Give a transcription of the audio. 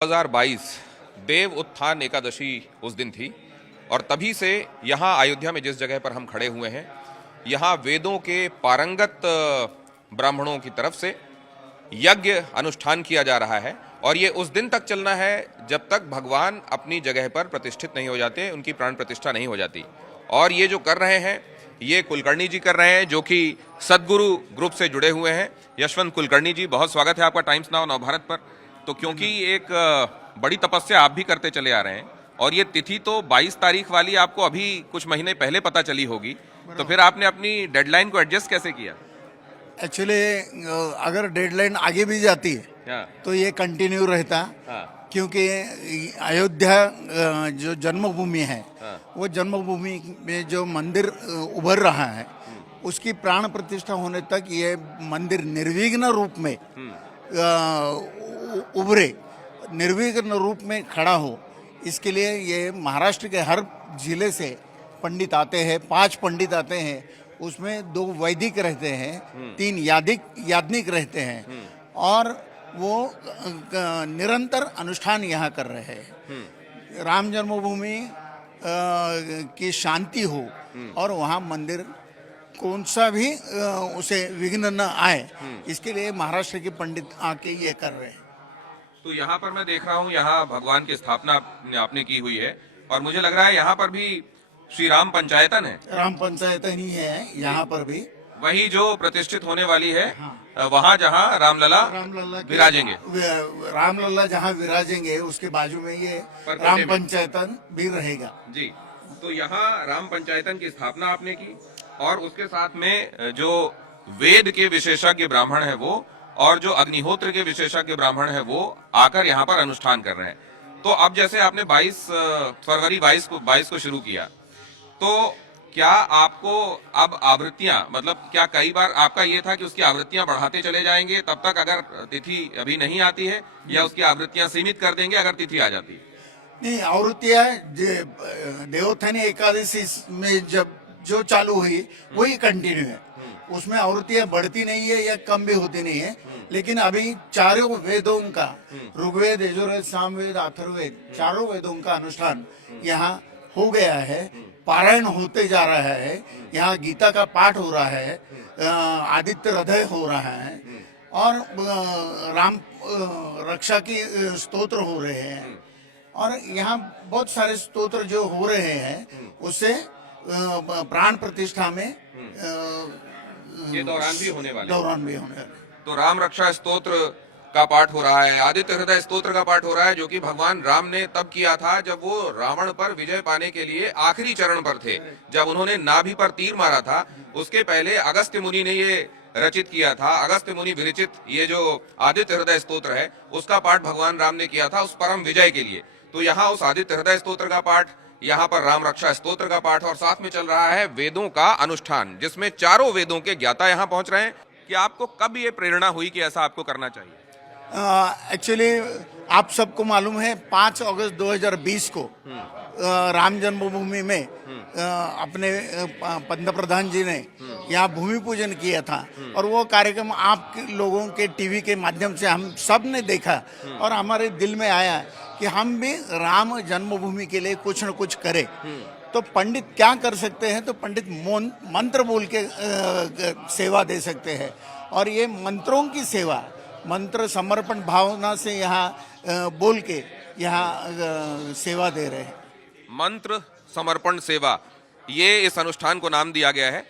2022 देव उत्थान एकादशी उस दिन थी और तभी से यहाँ अयोध्या में जिस जगह पर हम खड़े हुए हैं, यहाँ वेदों के पारंगत ब्राह्मणों की तरफ से यज्ञ अनुष्ठान किया जा रहा है और ये उस दिन तक चलना है जब तक भगवान अपनी जगह पर प्रतिष्ठित नहीं हो जाते, उनकी प्राण प्रतिष्ठा नहीं हो जाती। और ये जो कर रहे हैं ये कुलकर्णी जी कर रहे हैं, जो कि सदगुरु ग्रुप से जुड़े हुए हैं। यशवंत कुलकर्णी जी, बहुत स्वागत है आपका टाइम्स नाउ नवभारत पर। तो क्योंकि एक बड़ी तपस्या आप भी करते चले आ रहे हैं और ये तिथि तो 22 तारीख वाली आपको अभी कुछ महीने पहले पता चली होगी, तो फिर आपने अपनी डेडलाइन को एडजस्ट कैसे किया? एक्चुअली अगर डेडलाइन आगे भी जाती है तो ये कंटिन्यू रहता, क्योंकि अयोध्या जो जन्मभूमि है, वो जन्मभूमि में जो मंदिर उभर रहा है उसकी प्राण प्रतिष्ठा होने तक ये मंदिर निर्विघ्न रूप में उभरे, निर्विघ्न रूप में खड़ा हो। इसके लिए ये महाराष्ट्र के हर जिले से पंडित आते हैं, 5 पंडित आते हैं, उसमें 2 वैदिक रहते हैं, 3 याज्ञिक रहते हैं और वो निरंतर अनुष्ठान यहाँ कर रहे हैं। राम जन्मभूमि की शांति हो और वहाँ मंदिर कौन सा भी उसे विघ्न न आए, इसके लिए महाराष्ट्र के पंडित आके ये कर रहे हैं। तो यहाँ पर मैं देख रहा हूँ, यहाँ भगवान की स्थापना आपने की हुई है और मुझे लग रहा है यहाँ पर भी श्री राम पंचायतन है। राम पंचायतन ही है यहाँ पर भी, वही जो प्रतिष्ठित होने वाली है। वहाँ जहाँ रामलला विराजेंगे, रामलला जहाँ विराजेंगे उसके बाजू में ये राम पंचायतन भी रहेगा जी। तो यहाँ राम पंचायतन की स्थापना आपने की और उसके साथ में जो वेद के विशेषज्ञ ब्राह्मण है वो और जो अग्निहोत्र के विशेषज्ञ ब्राह्मण है वो आकर यहाँ पर अनुष्ठान कर रहे हैं। तो अब जैसे आपने 22 फरवरी 22 को शुरू किया, तो क्या आपको अब आवृत्तियां, मतलब क्या कई बार आपका ये था कि उसकी आवृत्तियां बढ़ाते चले जाएंगे तब तक अगर तिथि अभी नहीं आती है, या उसकी आवृत्तियां सीमित कर देंगे अगर तिथि आ जाती है? नहीं, आवृत्तियां देवोत्थानी एकादशी में जब जो चालू हुई वही कंटिन्यू है, उसमें आवृत्तियां बढ़ती नहीं है या कम भी होती नहीं है। लेकिन अभी चारों वेदों का, ऋग्वेद, यजुर्वेद, सामवेद, अथर्ववेद, चारों वेदों का अनुष्ठान यहाँ हो गया है, पारायण होते जा रहा है। यहाँ गीता का पाठ हो रहा है, आदित्य हृदय हो रहा है और राम रक्षा की स्तोत्र हो रहे हैं और यहाँ बहुत सारे स्तोत्र जो हो रहे हैं उससे प्राण प्रतिष्ठा में ये दौरान भी होने वाले। तो राम रक्षा स्तोत्र का पाठ हो रहा है, आदित्य हृदय स्तोत्र का पाठ हो रहा है, जो कि भगवान राम ने तब किया था जब वो रावण पर विजय पाने के लिए आखिरी चरण पर थे, जब उन्होंने नाभि पर तीर मारा था। उसके पहले अगस्त्य मुनि ने ये रचित किया था, अगस्त्य मुनि विरचित ये जो आदित्य हृदय स्तोत्र है उसका पाठ भगवान राम ने किया था उस परम विजय के लिए। तो यहाँ उस आदित्य हृदय स्तोत्र का पाठ, यहाँ पर राम रक्षा स्तोत्र का पाठ और साथ में चल रहा है वेदों का अनुष्ठान, जिसमें चारों वेदों के ज्ञाता यहाँ पहुंच रहे हैं। कि आपको कब ये प्रेरणा हुई कि ऐसा आपको करना चाहिए? एक्चुअली आप सबको मालूम है 5 अगस्त 2020 को राम जन्मभूमि में अपने पंतप्रधान जी ने यहाँ भूमि पूजन किया था और वो कार्यक्रम आप लोगों के टीवी के माध्यम से हम सब ने देखा और हमारे दिल में आया कि हम भी राम जन्मभूमि के लिए कुछ न कुछ करें। तो पंडित क्या कर सकते हैं? तो पंडित मंत्र बोल के सेवा दे सकते हैं और ये मंत्रों की सेवा, मंत्र समर्पण भावना से यहाँ बोल के यहाँ सेवा दे रहे हैं। मंत्र समर्पण सेवा, ये इस अनुष्ठान को नाम दिया गया है।